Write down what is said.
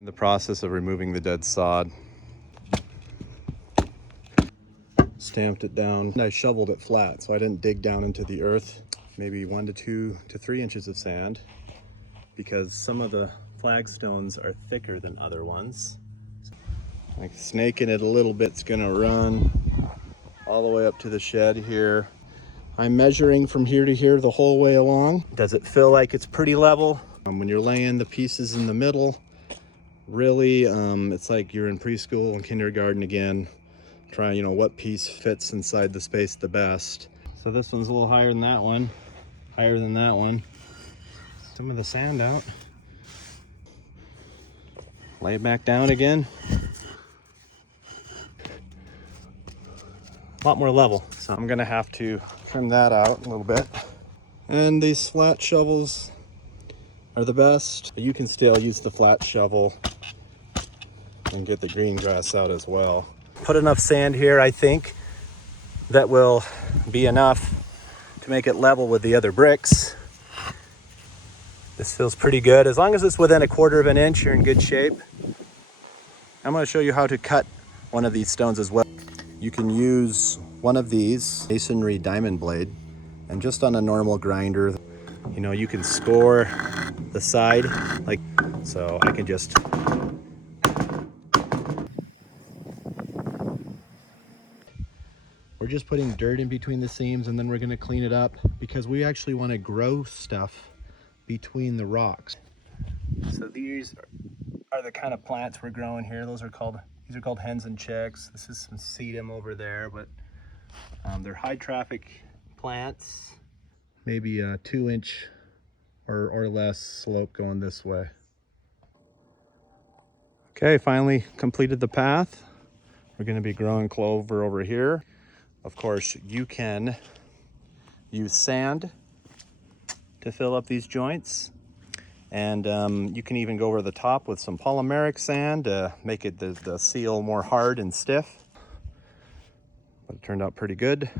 In the process of removing the dead sod. Stamped it down. I shoveled it flat, so I didn't dig down into the earth. Maybe 1 to 2 to 3 inches of sand, because some of the flagstones are thicker than other ones. Like snaking it a little bit, it's gonna run all the way up to the shed here. I'm measuring from here to here the whole way along. Does it feel like it's pretty level? When you're laying the pieces in the middle, really, it's like you're in preschool and kindergarten again. Try, what piece fits inside the space the best. So this one's a little higher than that one, higher than that one. Some of the sand out. Lay it back down again. A lot more level. So I'm gonna have to trim that out a little bit. And these flat shovels are the best. You can still use the flat shovel and get the green grass out as well. Put enough sand here, I think, that will be enough to make it level with the other bricks. This feels pretty good. As long as it's within 1/4 of an inch, you're in good shape. I'm going to show you how to cut one of these stones as well. You can use one of these masonry diamond blade, and just on a normal grinder, you can score the side like so. I can just we're just putting dirt in between the seams, and then we're going to clean it up because we actually want to grow stuff between the rocks. So these are the kind of plants we're growing here. These are called hens and chicks. This is some sedum over there, but they're high traffic plants. Maybe a 2-inch or less slope going this way. Okay, finally completed the path. We're going to be growing clover over here. Of course, you can use sand to fill up these joints. And you can even go over the top with some polymeric sand to make it the seal more hard and stiff. But it turned out pretty good.